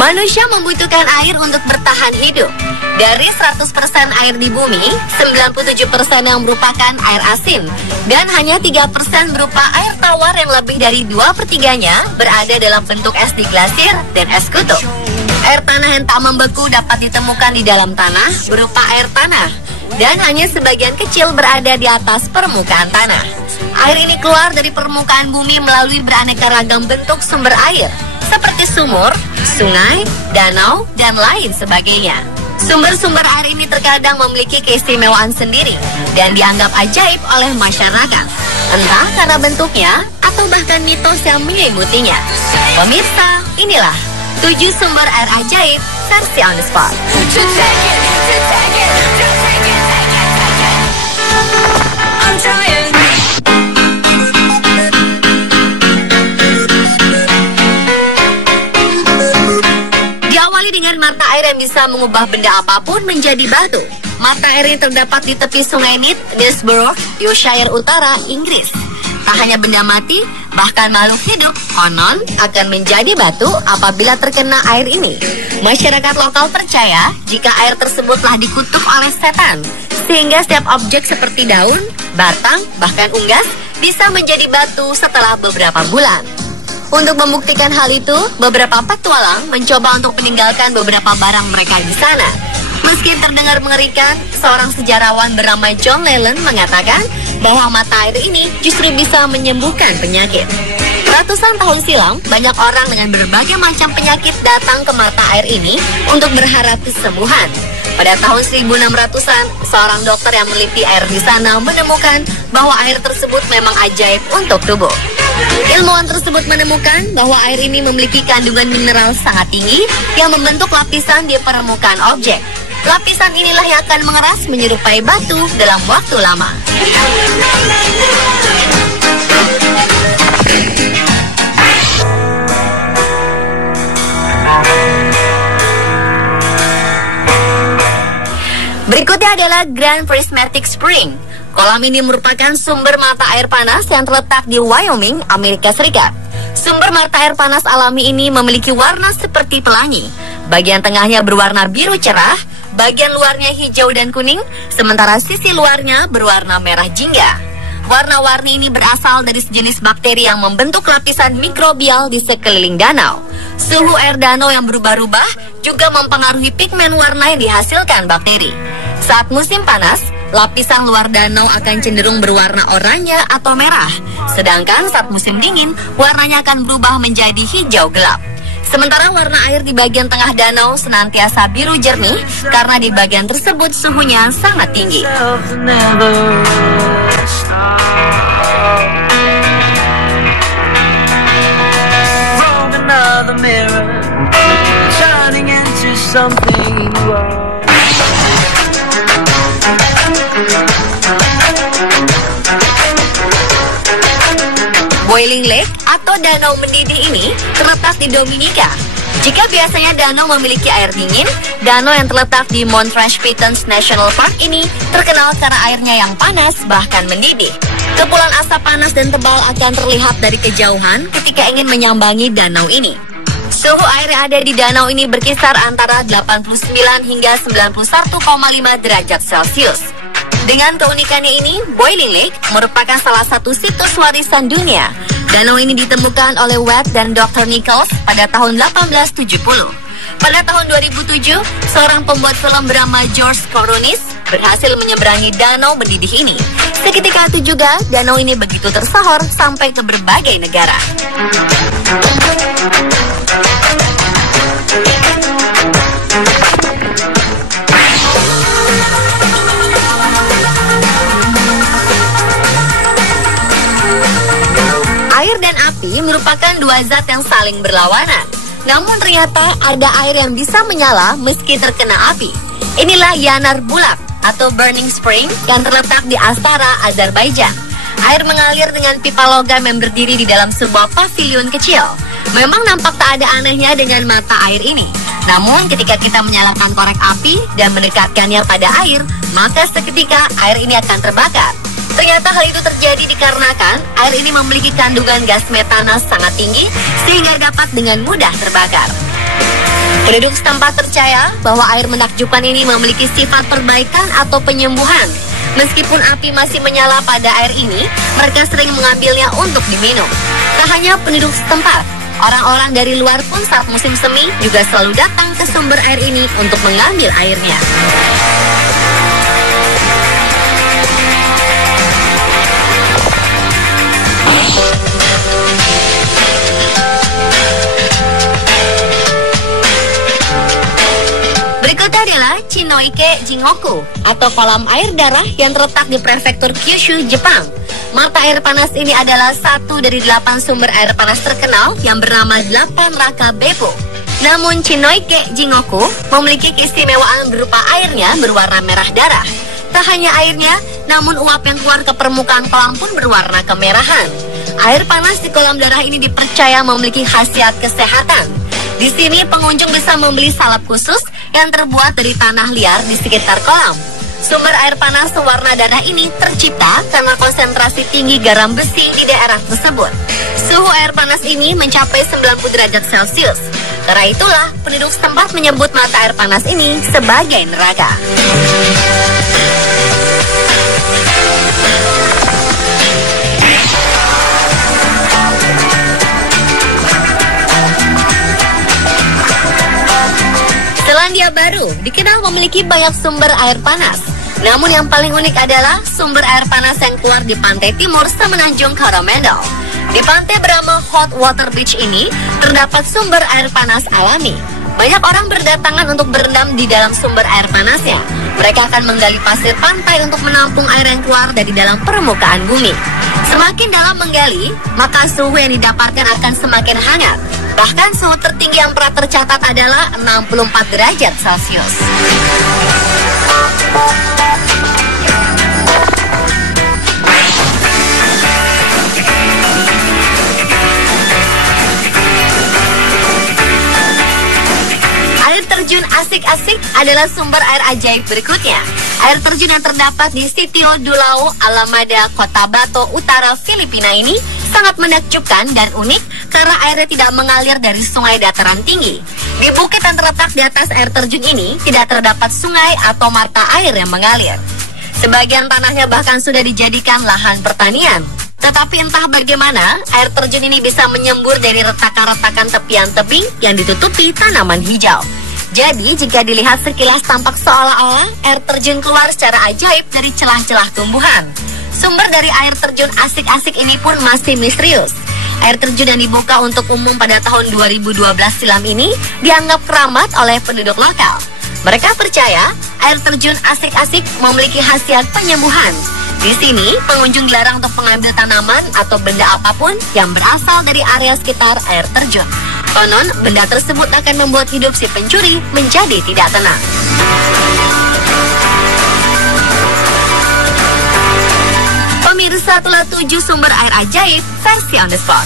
Manusia membutuhkan air untuk bertahan hidup. Dari 100% air di bumi, 97% yang merupakan air asin, dan hanya 3% berupa air tawar yang lebih dari 2/3-nya berada dalam bentuk es di glasir dan es kutub. Air tanah yang tak membeku dapat ditemukan di dalam tanah berupa air tanah, dan hanya sebagian kecil berada di atas permukaan tanah. Air ini keluar dari permukaan bumi melalui beraneka ragam bentuk sumber air, seperti sumur, sungai, danau, dan lain sebagainya. Sumber-sumber air ini terkadang memiliki keistimewaan sendiri dan dianggap ajaib oleh masyarakat, entah karena bentuknya atau bahkan mitos yang menyeliputinya. Pemirsa, inilah 7 sumber air ajaib versi On The Spot. Dengan mata air yang bisa mengubah benda apapun menjadi batu. Mata air ini terdapat di tepi sungai Knaresborough, Yorkshire Utara, Inggris. Tak hanya benda mati, bahkan makhluk hidup konon akan menjadi batu apabila terkena air ini. Masyarakat lokal percaya jika air tersebut telah dikutuk oleh setan, sehingga setiap objek seperti daun, batang, bahkan unggas bisa menjadi batu setelah beberapa bulan. Untuk membuktikan hal itu, beberapa petualang mencoba untuk meninggalkan beberapa barang mereka di sana. Meski terdengar mengerikan, seorang sejarawan bernama John Leland mengatakan bahwa mata air ini justru bisa menyembuhkan penyakit. Ratusan tahun silam, banyak orang dengan berbagai macam penyakit datang ke mata air ini untuk berharap kesembuhan. Pada tahun 1600-an, seorang dokter yang meneliti air di sana menemukan bahwa air tersebut memang ajaib untuk tubuh. Ilmuwan tersebut menemukan bahwa air ini memiliki kandungan mineral sangat tinggi yang membentuk lapisan di permukaan objek. Lapisan inilah yang akan mengeras menyerupai batu dalam waktu lama. Berikutnya adalah Grand Prismatic Spring. Kolam ini merupakan sumber mata air panas yang terletak di Wyoming, Amerika Serikat. Sumber mata air panas alami ini memiliki warna seperti pelangi. Bagian tengahnya berwarna biru cerah, bagian luarnya hijau dan kuning, sementara sisi luarnya berwarna merah jingga. Warna-warni ini berasal dari sejenis bakteri yang membentuk lapisan mikrobial di sekeliling danau. Suhu air danau yang berubah-ubah juga mempengaruhi pigmen warna yang dihasilkan bakteri. Saat musim panas, lapisan luar danau akan cenderung berwarna oranye atau merah. Sedangkan saat musim dingin, warnanya akan berubah menjadi hijau gelap. Sementara warna air di bagian tengah danau senantiasa biru jernih karena di bagian tersebut suhunya sangat tinggi. Boiling Lake atau danau mendidih ini terletak di Dominika. Jika biasanya danau memiliki air dingin, danau yang terletak di Montrose-Pitons National Park ini terkenal karena airnya yang panas bahkan mendidih. Kepulan asap panas dan tebal akan terlihat dari kejauhan ketika ingin menyambangi danau ini. Suhu air yang ada di danau ini berkisar antara 89 hingga 91,5 derajat Celcius. Dengan keunikannya ini, Boiling Lake merupakan salah satu situs warisan dunia. Danau ini ditemukan oleh Watt dan Dr. Nichols pada tahun 1870. Pada tahun 2007, seorang pembuat film bernama George Coronis berhasil menyeberangi danau mendidih ini. Seketika itu juga, danau ini begitu tersohor sampai ke berbagai negara. Air dan api merupakan dua zat yang saling berlawanan. Namun ternyata ada air yang bisa menyala meski terkena api. Inilah Yanar Bulak atau Burning Spring yang terletak di Astara, Azerbaijan. Air mengalir dengan pipa logam yang berdiri di dalam sebuah pavilion kecil. Memang nampak tak ada anehnya dengan mata air ini. Namun ketika kita menyalakan korek api dan mendekatkannya pada air, maka seketika air ini akan terbakar. Ternyata hal itu terjadi dikarenakan air ini memiliki kandungan gas metana sangat tinggi sehingga dapat dengan mudah terbakar. Penduduk setempat percaya bahwa air menakjubkan ini memiliki sifat perbaikan atau penyembuhan. Meskipun api masih menyala pada air ini, mereka sering mengambilnya untuk diminum. Tak hanya penduduk setempat, orang-orang dari luar pun saat musim semi juga selalu datang ke sumber air ini untuk mengambil airnya. Berikutnya adalah Chinoike Jingoku atau kolam air darah yang terletak di prefektur Kyushu, Jepang. Mata air panas ini adalah satu dari 8 sumber air panas terkenal yang bernama 8 Raka Beppu. Namun Chinoike Jingoku memiliki keistimewaan berupa airnya berwarna merah darah. Tak hanya airnya, namun uap yang keluar ke permukaan kolam pun berwarna kemerahan. Air panas di kolam darah ini dipercaya memiliki khasiat kesehatan. Di sini pengunjung bisa membeli salep khusus yang terbuat dari tanah liar di sekitar kolam. Sumber air panas sewarna darah ini tercipta karena konsentrasi tinggi garam besi di daerah tersebut. Suhu air panas ini mencapai 90 derajat Celcius. Karena itulah penduduk setempat menyebut mata air panas ini sebagai neraka. Selandia Baru dikenal memiliki banyak sumber air panas. Namun yang paling unik adalah sumber air panas yang keluar di pantai timur semenanjung Coromandel. Di pantai bernama Hot Water Beach ini terdapat sumber air panas alami. Banyak orang berdatangan untuk berendam di dalam sumber air panasnya. Mereka akan menggali pasir pantai untuk menampung air yang keluar dari dalam permukaan bumi. Semakin dalam menggali, maka suhu yang didapatkan akan semakin hangat. Bahkan suhu tertinggi yang pernah tercatat adalah 64 derajat Celcius. Air terjun asik-asik adalah sumber air ajaib berikutnya. Air terjun yang terdapat di Sitio Dulao Alamada, Kota Bato, Utara, Filipina ini sangat menakjubkan dan unik karena airnya tidak mengalir dari sungai dataran tinggi. Di bukit yang terletak di atas air terjun ini tidak terdapat sungai atau mata air yang mengalir. Sebagian tanahnya bahkan sudah dijadikan lahan pertanian. Tetapi entah bagaimana, air terjun ini bisa menyembur dari retakan-retakan tepian tebing yang ditutupi tanaman hijau. Jadi, jika dilihat sekilas tampak seolah-olah air terjun keluar secara ajaib dari celah-celah tumbuhan. Sumber dari air terjun asik-asik ini pun masih misterius. Air terjun yang dibuka untuk umum pada tahun 2012 silam ini dianggap keramat oleh penduduk lokal. Mereka percaya air terjun asik-asik memiliki khasiat penyembuhan. Di sini, pengunjung dilarang untuk mengambil tanaman atau benda apapun yang berasal dari area sekitar air terjun. Konon, benda tersebut akan membuat hidup si pencuri menjadi tidak tenang. Pemirsa, itulah 7 sumber air ajaib versi on the spot.